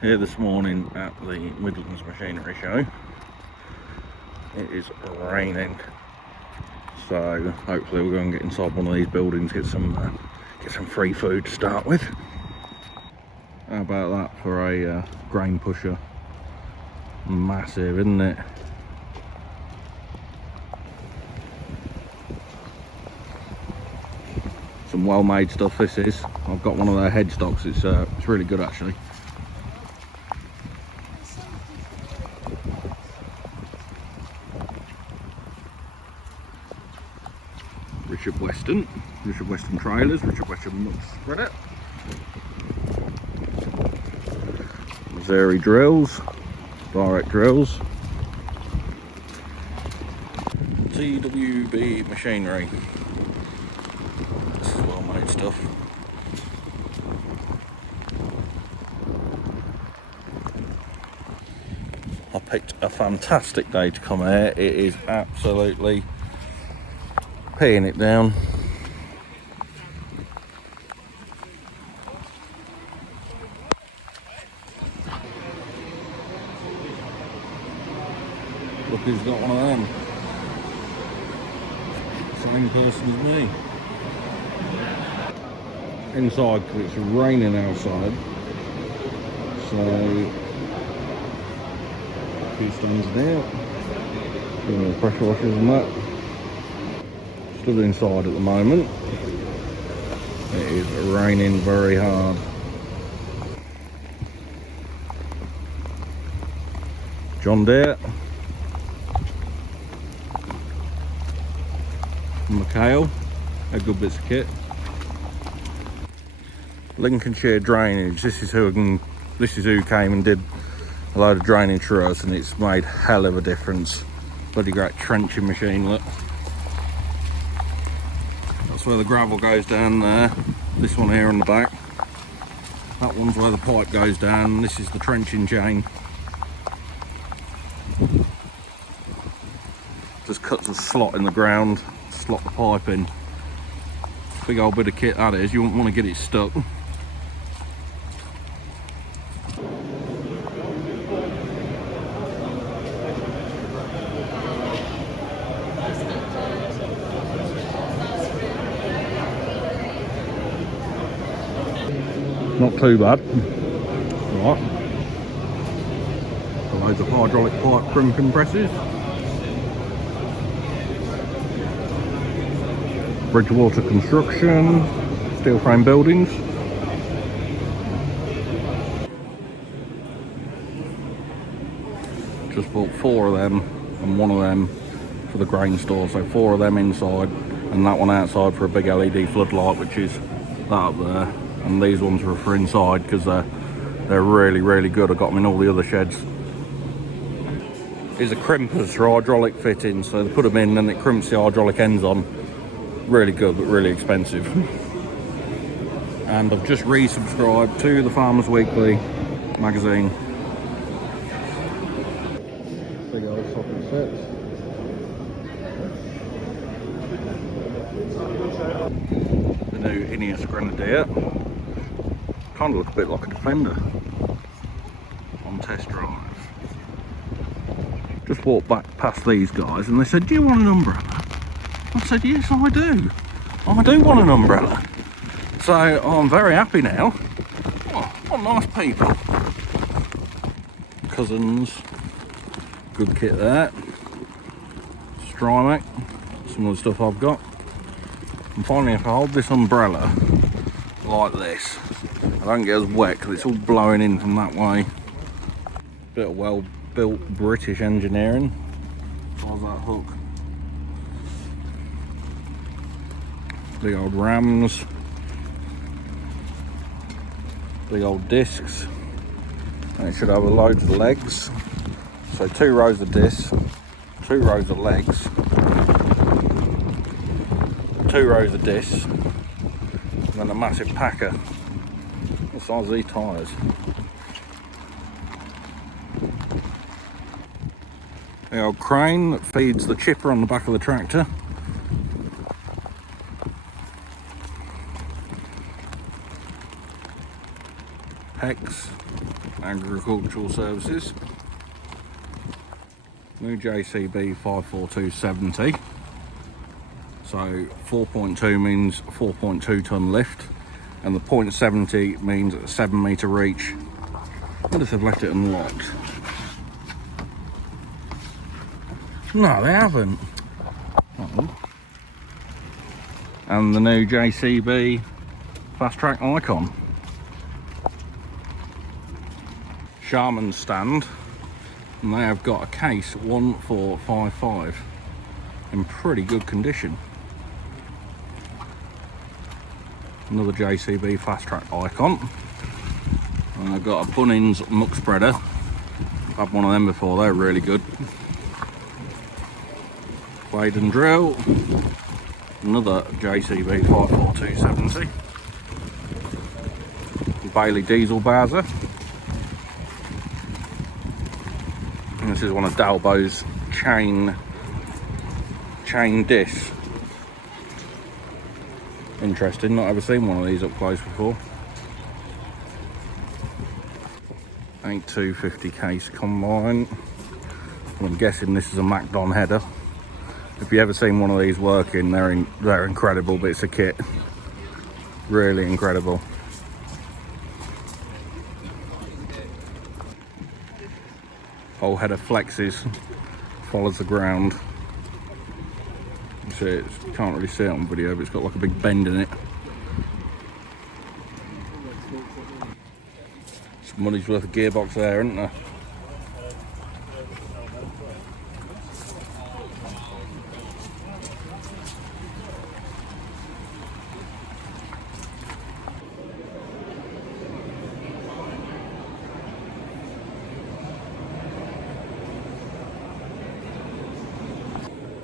Here this morning at the Midlands Machinery Show. It is raining, so hopefully we'll go and get inside one of these buildings, get some free food to start with. How about that for a grain pusher? Massive, isn't it? Some well-made stuff this is. I've got one of their headstocks. It's really good actually. Richard Weston trailers, Richard Weston nut spreader, Missouri drills, direct drills, TWB machinery. This is well made stuff. I picked a fantastic day to come here. It is absolutely peeing it down. Look who's got one of them. Same person as me. Inside, because it's raining outside, so a few stones down. Doing the pressure washers and that. Stood inside at the moment. It is raining very hard. John Deere, McHale, a good bits of kit. Lincolnshire Drainage. This is who came and did a load of drainage for us, and it's made hell of a difference. Bloody great trenching machine, look. That's where the gravel goes down there. This one here on the back. That one's where the pipe goes down. This is the trenching chain. Just cuts a slot in the ground, slot the pipe in. Big old bit of kit that is. You wouldn't want to get it stuck. Not too bad. Right. Loads of hydraulic pipe crimping presses. Bridgewater Construction, steel frame buildings. Just bought 4 of them and 1 of them for the grain store, so 4 of them inside and that one outside for a big LED floodlight, which is that up there. And these ones are for inside because they're really good. I got them in all the other sheds. These are crimpers for hydraulic fitting, so they put them in and it crimps the hydraulic ends on. Really good, but really expensive. And I've just resubscribed to the Farmers Weekly magazine. Big old socket sets. The new Ineos Grenadier. Kind of look a bit like a Defender on test drive. Just walked back past these guys and they said, "Do you want an umbrella?" I said, "Yes, I do. I do want an umbrella." So I'm very happy now. Oh, what nice people. Cousins, good kit there. Strymec, some of the stuff I've got. And finally, if I hold this umbrella like this, I don't get as wet because it's all blowing in from that way. Bit of well-built British engineering. How's that hook? Big old rams, big old discs, and it should have loads of legs. So 2 rows of discs, 2 rows of legs, 2 rows of discs, and then a massive packer. What size are these tyres? The old crane that feeds the chipper on the back of the tractor. Hex, Agricultural Services. New JCB 54270. So 4.2 means 4.2 ton lift, and the 0.70 means 7 metre reach. I wonder if they've left it unlocked. No, they haven't. Oh. And the new JCB fast track icon. Sharman stand, and they have got a case 1455 in pretty good condition. Another JCB fast track icon. And I've got a Bunnings muck spreader. I've had one of them before, they're really good. Blade and drill. Another JCB 54270. Bailey diesel bowser. And this is one of Dalbo's chain discs. Interesting, not ever seen one of these up close before. 8250 case combine. I'm guessing this is a MacDon header. If you ever seen one of these working, they're incredible bits of kit. Really incredible. Whole header flexes, follows the ground. You see it, can't really see it on video, but it's got like a big bend in it. Some money's worth of gearbox there, isn't there?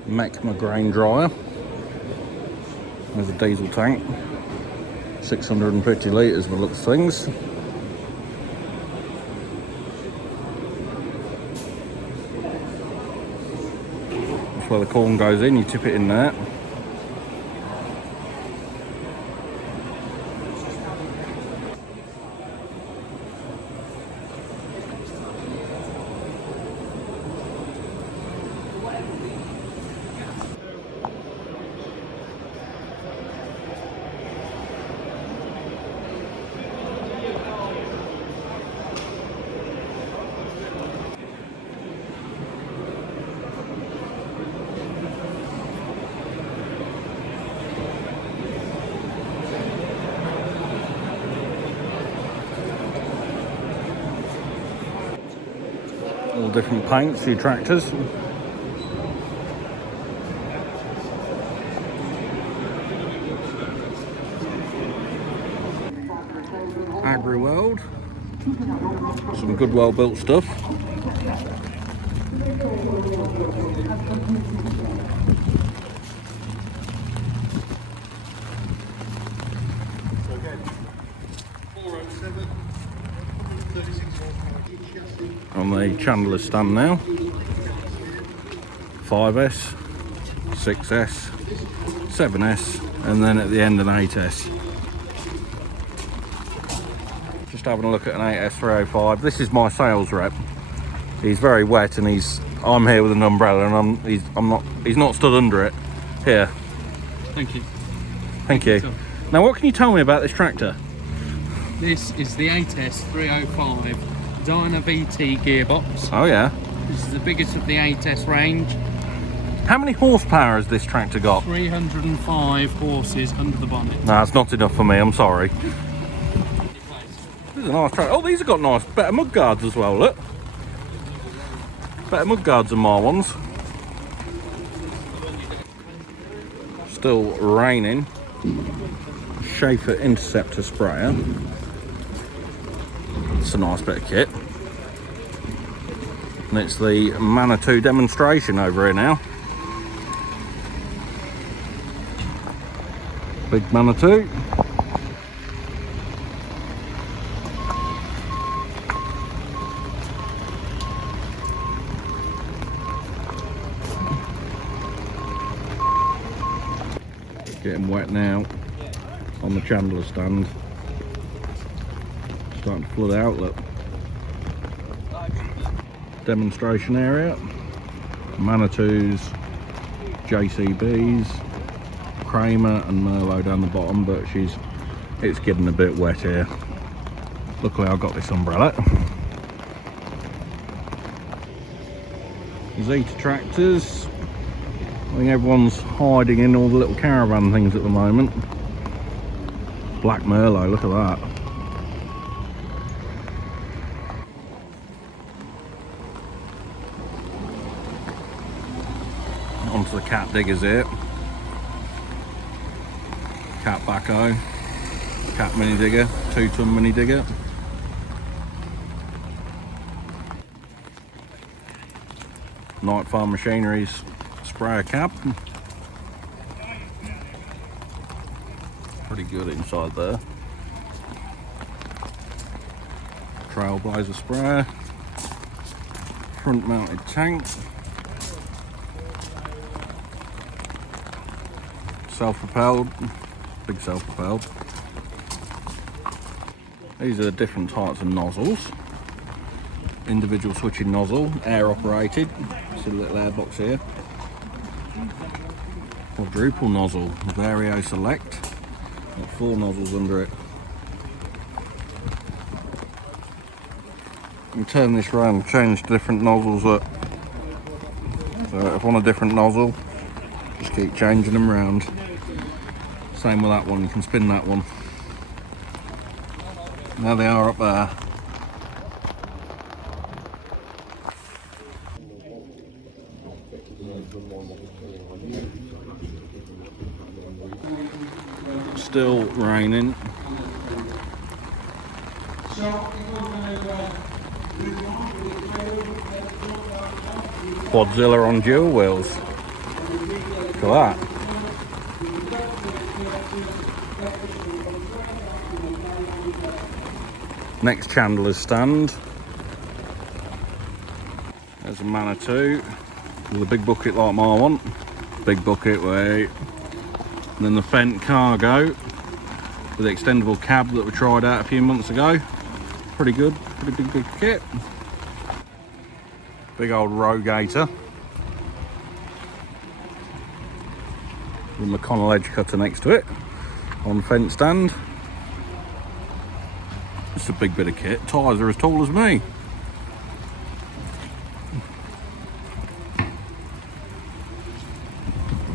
Mechma grain dryer. There's a diesel tank, 650 litres by the looks of things. That's where the corn goes in, you tip it in there. All different paints for your tractors. Agri-World. Some good well built stuff. On the Chandler stand now. 5S, 6S, 7S, and then at the end an 8S. Just having a look at an 8S 305. This is my sales rep. He's very wet, and I'm here with an umbrella, and he's not stood under it. Here. Thank you. Thank you. Now, what can you tell me about this tractor? This is the 8S 305 Dyna VT gearbox. Oh yeah. This is the biggest of the 8S range. How many horsepower has this tractor got? 305 horses under the bonnet. Nah, it's not enough for me, I'm sorry. This is a nice tractor. Oh, these have got nice, better mud guards as well, look. Better mud guards than my ones. Still raining. Schaefer Interceptor sprayer. It's a nice bit of kit. And it's the Manitou demonstration over here now. Big Manitou. Getting wet now on the Chandler stand. Starting to flood out, look. demonstration area. Manitous, JCBs, Kramer and Merlot down the bottom, but it's getting a bit wet here. Luckily I've got this umbrella. Zeta tractors. I think everyone's hiding in all the little caravan things at the moment. Black Merlot, look at that. Onto the cat diggers here. Cat backhoe, cat mini digger, 2-ton mini digger. Night Farm Machinery's sprayer cab. Pretty good inside there. Trailblazer sprayer. Front mounted tank. Self-propelled. Big self-propelled. These are the different types of nozzles. Individual switching nozzle, air operated. See the little air box here. Quadruple nozzle, Vario Select. Got 4 nozzles under it. You can turn this around and change different nozzles up. So if on a different nozzle, just keep changing them around. Same with that one, you can spin that one. There they are up there. Still raining. Quadzilla on dual wheels. Look at that. Next chandler's stand. There's a Manitou with a big bucket like my one. Big bucket, wait. And then the Fendt Cargo with the extendable cab that we tried out a few months ago. Pretty good, pretty big kit. Big old Rogator with the McConnell edge cutter next to it on Fendt stand. It's a big bit of kit. Tyres are as tall as me.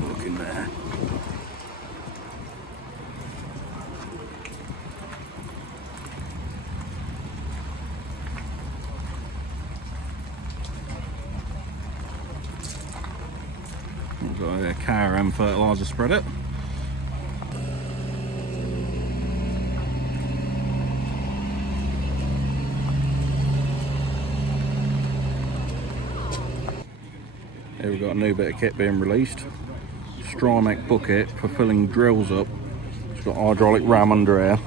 Look in there. We've got a KRM fertiliser spreader. Here we've got a new bit of kit being released. Strymek bucket for filling drills up. It's got hydraulic ram under here,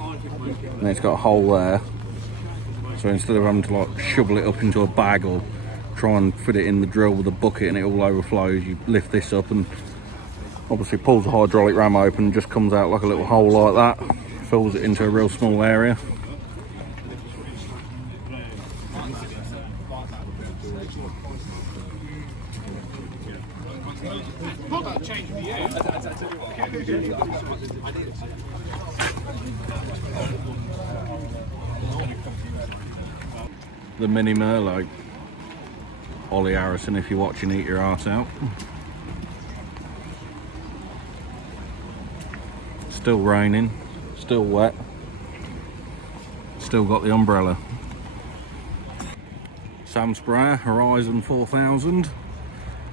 and it's got a hole there. So instead of having to like shovel it up into a bag or try and fit it in the drill with a bucket and it all overflows, you lift this up and obviously pulls the hydraulic ram open, just comes out like a little hole like that, fills it into a real small area. The Mini Merlot. Ollie Harrison, if you're watching, eat your heart out. Still raining, still wet, still got the umbrella. Sam Sprayer, Horizon 4000.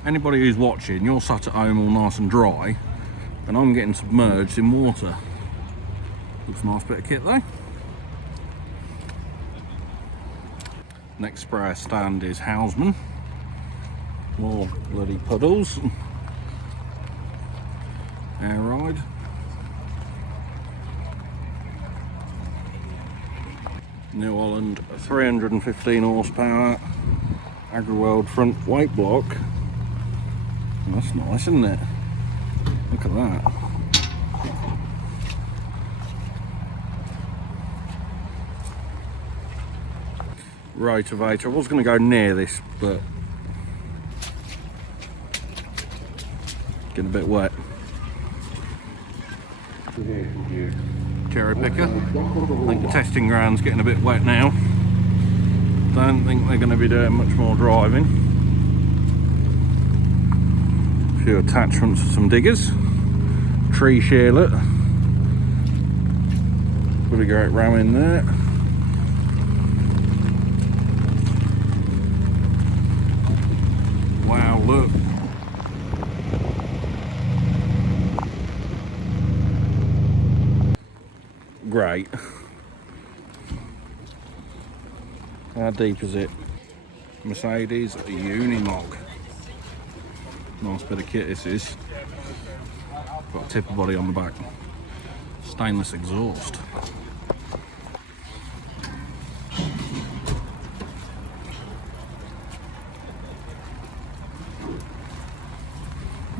Anybody who's watching, you're sat at home all nice and dry, and I'm getting submerged in water. Looks a nice bit of kit though. Next sprayer stand is Houseman. More bloody puddles. Air ride. New Holland 315 horsepower AgriWorld front weight block. That's nice, isn't it? Look at that. rotavator. I was going to go near this, but getting a bit wet. Cherry picker. I think the testing ground's getting a bit wet now. Don't think they're going to be doing much more driving. A few attachments for some diggers. Tree shearlet. Really great ram in there. Wow, look. Great. How deep is it? Mercedes Unimog. Nice bit of kit this is. Got a tipper body on the back. Stainless exhaust.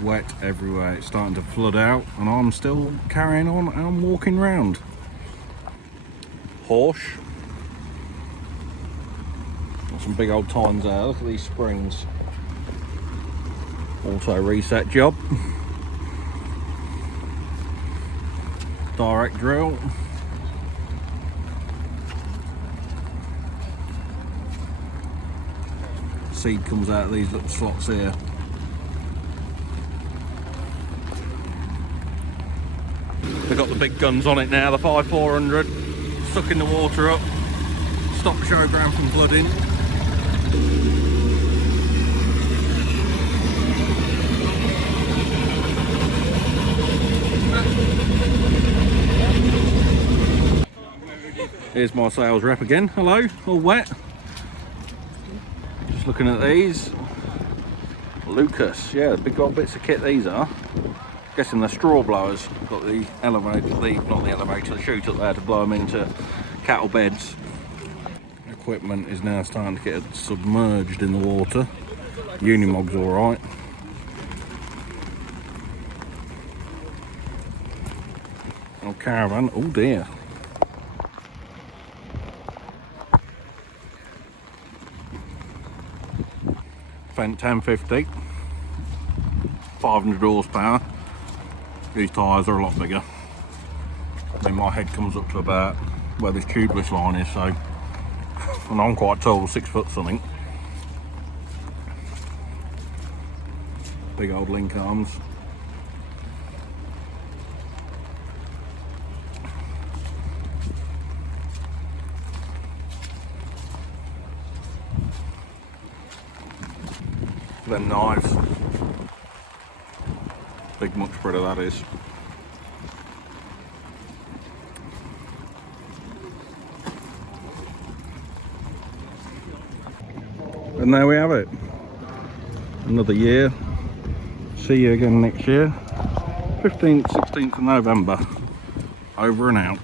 Wet everywhere. It's starting to flood out and I'm still carrying on and I'm walking round. Horse. Got some big old tines there. Look at these springs. Also reset job. Direct drill. Seed comes out of these little slots here. They've got the big guns on it now, the 5400, sucking the water up, stop the showground from flooding. Here's my sales rep again. Hello, all wet. Just looking at these. Lucas, yeah, big old bits of kit these are. Guessing they're straw blowers. Got the elevator, not the elevator, the chute up there to blow them into cattle beds. Equipment is now starting to get submerged in the water. Unimog's alright. Oh, caravan, oh dear. Fendt 1050, 500 horsepower. These tyres are a lot bigger. Then my head comes up to about where this tubeless line is, so, and I'm quite tall, 6 foot something. Big old link arms. Them knives. Big muck spreader that is. And there we have it. Another year. See you again next year. 15th, 16th of November. Over and out.